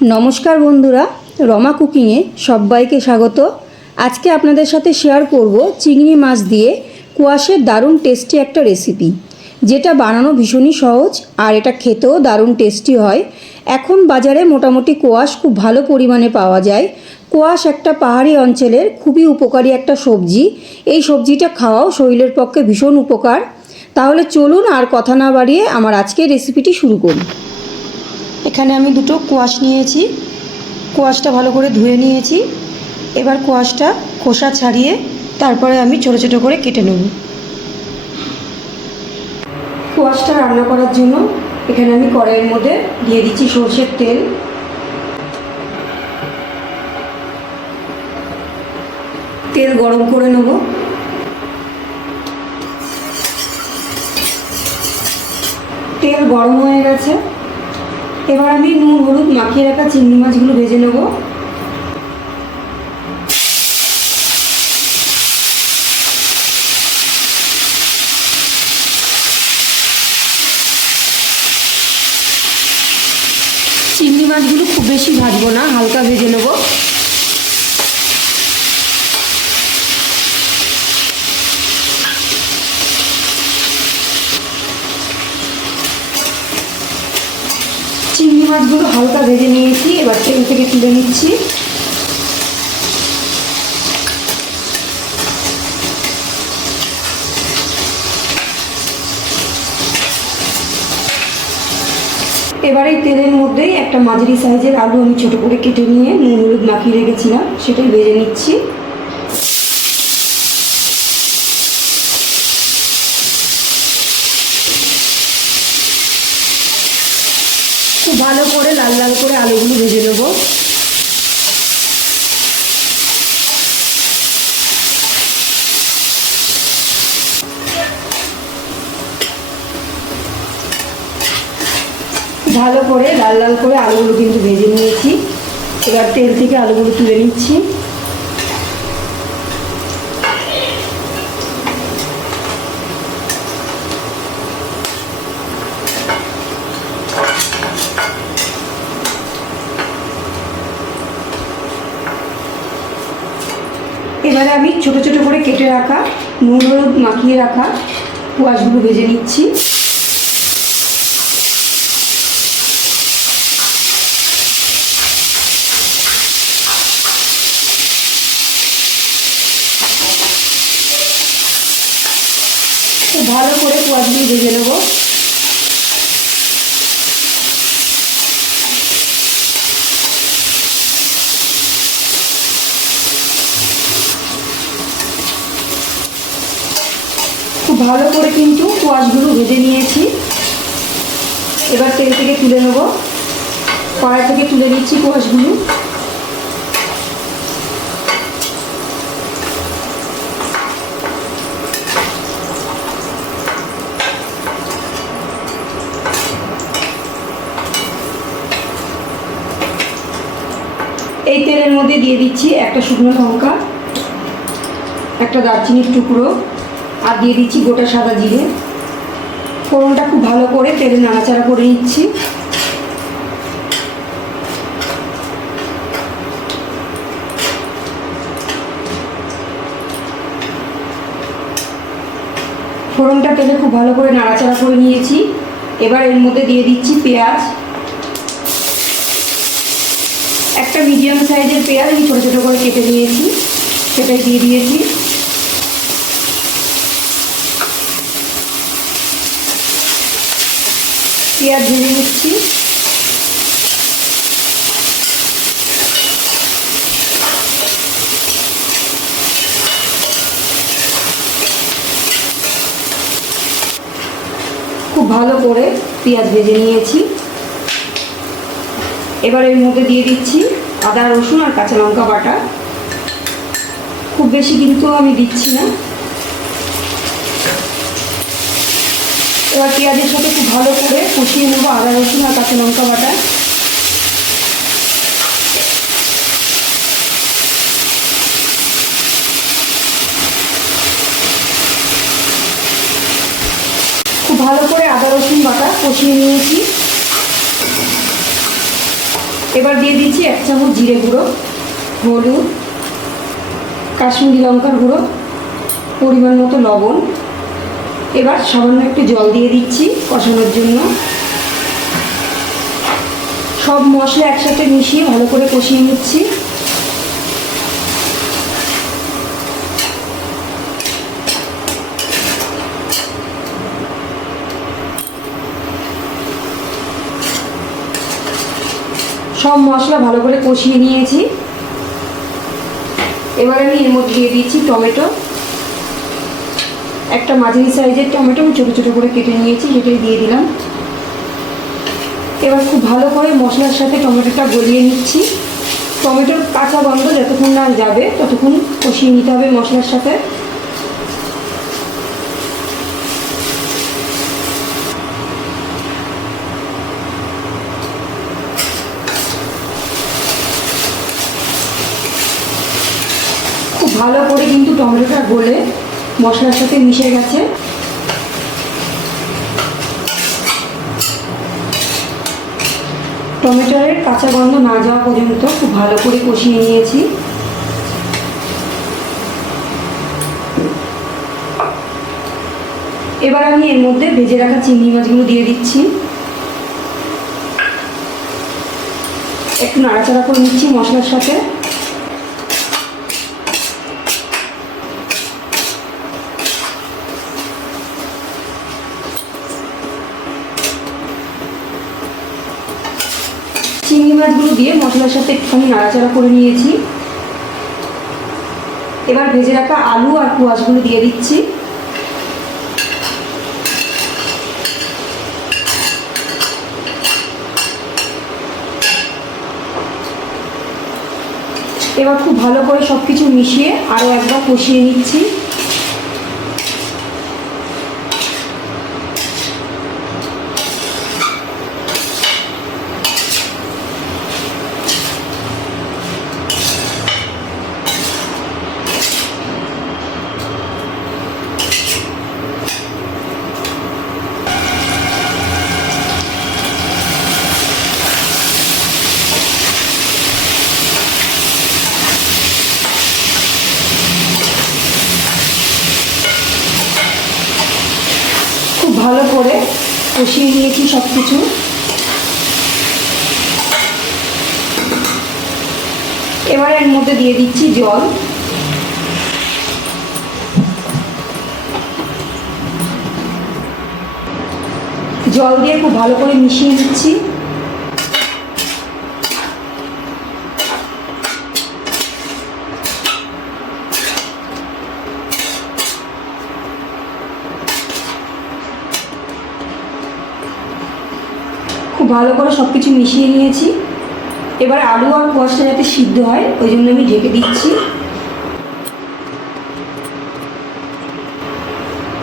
নমস্কার বন্ধুরা, রমা কুকিংয়ে সবাইকে স্বাগত। আজকে আপনাদের সাথে শেয়ার করব চিংড়ি মাছ দিয়ে কোয়াশের দারুণ টেস্টি একটা রেসিপি, যেটা বানানো ভীষণই সহজ আর এটা খেতেও দারুণ টেস্টি হয়। এখন বাজারে মোটামুটি কোয়াশ খুব ভালো পরিমাণে পাওয়া যায়। কোয়াশ একটা পাহাড়ি অঞ্চলের খুবই উপকারী একটা সবজি। এই সবজিটা খাওয়াও শরীরের পক্ষে ভীষণ উপকার। তাহলে চলুন আর কথা না বাড়িয়ে আমার আজকের রেসিপিটি শুরু করি। এখানে আমি দুটো কোয়াশ নিয়েছি। কোয়াশটা ভালো করে ধুয়ে নিয়েছি। এবার কোয়াশটা খোসা ছাড়িয়ে তারপরে আমি ছোট ছোট করে কেটে নেব। কোয়াশটা রান্না করার জন্য এখানে আমি কড়াইয়ের মধ্যে দিয়ে দিচ্ছি সরষের তেল। তেল গরম করে নেব। তেল গরম হয়ে গেছে। এবার আমি নুন হলুদ মাখিয়ে রাখা চিংড়ি মাছগুলো ভেজে নেব। চিংড়ি মাছগুলো খুব বেশি ভাজবো না, হালকা ভেজে নেব। চিংড়ি মাছগুলো হালকা ভেজে নিয়েছি, এবার তেল থেকে তুলে নিচ্ছি। এবার এই তেলের মধ্যেই একটা মাঝারি সাইজের আলু আমি ছোট করে কেটে নিয়ে নুন হলুদ মাখিয়ে রেখেছিলাম, সেটাই ভেজে নিচ্ছি। খুব ভালো করে লাল লাল করে আলুগুলো ভেজে নেব। ভালো করে লাল লাল করে আলুগুলো কিন্তু ভেজে নিয়েছি। এবার তেল থেকে আলুগুলো তুলে নিচ্ছি। এবারে আমি ছোট ছোট করে কেটে রাখা নুন হলুদ মাখিয়ে রাখা কোয়াশগুলো ভেজে নিচ্ছি। খুব ভালো করে কোয়াশগুলো ভেজে নেব। খুব ভালো করে কিন্তু কোয়াশগুলো ভেজে নিয়েছি। এবার তেল থেকে তুলে নেব। কড়াই থেকে তুলে নিচ্ছি কোয়াশগুলো। এই তেলের মধ্যে দিয়ে দিচ্ছি একটা শুকনো লঙ্কা, একটা দারচিনির টুকরো, আর দিয়ে দিচ্ছি গোটা সাদা জিরে। ফোড়নটা খুব ভালো করে তেলে নাড়াচাড়া করে নিচ্ছি। ফোড়নটা তেলে খুব ভালো করে নাড়াচাড়া করে নিয়েছি। এবার এর মধ্যে দিয়ে দিচ্ছি পেঁয়াজ। একটা মিডিয়াম সাইজের পেঁয়াজ আমি ছোটো ছোটো করে কেটে নিয়েছি, সেটাই দিয়ে দিয়েছি। পেঁয়াজ ভেজে নিচ্ছি। খুব ভালো করে পেঁয়াজ ভেজে নিয়েছি। এবার এর মধ্যে দিয়ে দিচ্ছি আদা রসুন আর কাঁচা লঙ্কা বাটা। খুব বেশি কিন্তু আমি দিচ্ছি না। এবার পেঁয়াজের সাথে খুব ভালো করে কষিয়ে নেব আদা রসুন আর কাঁচা লঙ্কা বাটা। খুব ভালো করে আদা রসুন বাটা কষিয়ে নিয়েছি। এবার দিয়ে দিচ্ছি 1 চামচ জিরে গুঁড়ো, হলুদ, কাশ্মীরি লঙ্কার গুঁড়ো, পরিমাণ মতো লবণ। এবার সামান্য একটু জল দিয়ে দিচ্ছি কষানোর জন্য। সব মশলা একসাথে মিশিয়ে ভালো করে কষিয়ে নিচ্ছি। সব মশলা ভালো করে কষিয়ে নিয়েছি। এবার আমি এর মধ্যে দিয়ে দিচ্ছি টমেটো। একটা মাঝারি সাইজের টমেটো আমি ছোটো ছোটো করে কেটে নিয়েছি, সেটাই দিয়ে দিলাম। এবার খুব ভালো করে মশলার সাথে টমেটোটা গলিয়ে নিচ্ছি। টমেটোর কাঁচা গন্ধ যতক্ষণ না যাবে ততক্ষণ কষিয়ে নিতে হবে মশলার সাথে। খুব ভালো করে কিন্তু টমেটোটা গলে মশলার সাথে মিশে গেছে। টমেটোর কাঁচা গন্ধ না যাওয়া পর্যন্ত খুব ভালো করে কষিয়ে নিয়েছি। এবার আমি এর মধ্যে ভেজে রাখা চিংড়ি মাছগুলো দিয়ে দিচ্ছি। একটু নাড়াচাড়া করে নিচ্ছি মশলার সাথে। চিংড়ি মাছগুলো দিয়ে মশলার সাথে একটুখানি নাড়াচাড়া করে নিয়েছি। এবার ভেজে রাখা আলু আর কোয়াশগুলো দিয়ে দিচ্ছি। এবার খুব ভালো করে সব কিছু মিশিয়ে আরও একবার কষিয়ে নিচ্ছি। ভালো করে কষিয়ে নিয়েছি সব কিছু। এবার এর মধ্যে দিয়ে দিচ্ছি জল। জল দিয়ে খুব ভালো করে মিশিয়ে নিচ্ছি। খুব ভালো করে সব কিছু মিশিয়ে নিয়েছি। এবার আলু আর কোয়াশটা যাতে সিদ্ধ হয় ওই জন্য আমি ঢেকে দিচ্ছি।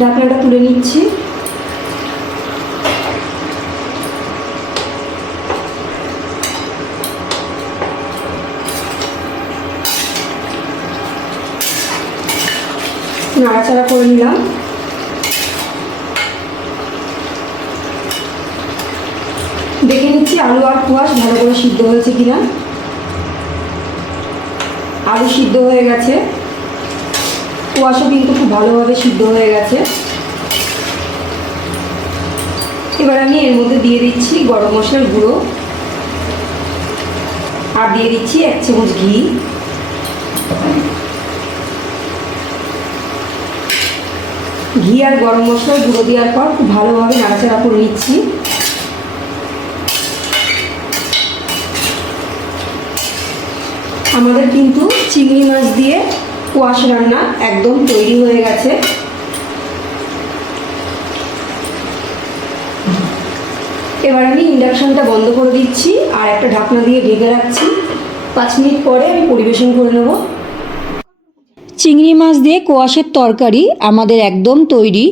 ঢাকনাটা তুলে নিচ্ছি। নাড়াচাড়া করে নিলাম। দেখে নিচ্ছি আলু আর কোয়াশ ভালো করে সিদ্ধ হয়েছে কিনা। আলু সিদ্ধ হয়ে গেছে, কোয়াশও কিন্তু খুব ভালোভাবে সিদ্ধ হয়ে গেছে। এবার আমি এর মধ্যে দিয়ে দিচ্ছি গরম মশলার গুঁড়ো আর দিয়ে দিচ্ছি 1 চামচ ঘি। ঘি আর গরম মশলার গুঁড়ো দেওয়ার পর খুব ভালোভাবে নাড়াচাড়া করে নিচ্ছি। আমাদের কিন্তু চিংড়ি মাছ দিয়ে কোয়াশ রান্না একদম তৈরি হয়ে গেছে। এবার আমি ইন্ডাকশনটা বন্ধ করে দিচ্ছি আর একটা ঢাকনা দিয়ে ঢেকে রাখছি। 5 মিনিট পরে আমি পরিবেশন করে নেব। চিংড়ি মাছ দিয়ে কোয়াশের তরকারি আমাদের একদম তৈরি।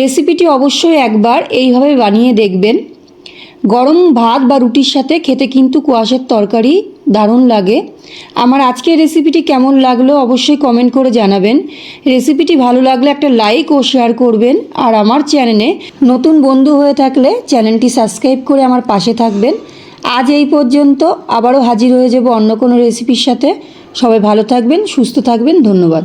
রেসিপিটি অবশ্যই একবার এইভাবে বানিয়ে দেখবেন। গরম ভাত বা রুটির সাথে খেতে কিন্তু কোয়াশের তরকারি দারুণ লাগে। আমার আজকের রেসিপিটি কেমন লাগলো অবশ্যই কমেন্ট করে জানাবেন। রেসিপিটি ভালো লাগলে একটা লাইক ও শেয়ার করবেন। আর আমার চ্যানেলে নতুন বন্ধু হয়ে থাকলে চ্যানেলটি সাবস্ক্রাইব করে আমার পাশে থাকবেন। আজ এই পর্যন্ত, আবারও হাজির হয়ে যাব অন্য কোনো রেসিপির সাথে। সবাই ভালো থাকবেন, সুস্থ থাকবেন, ধন্যবাদ।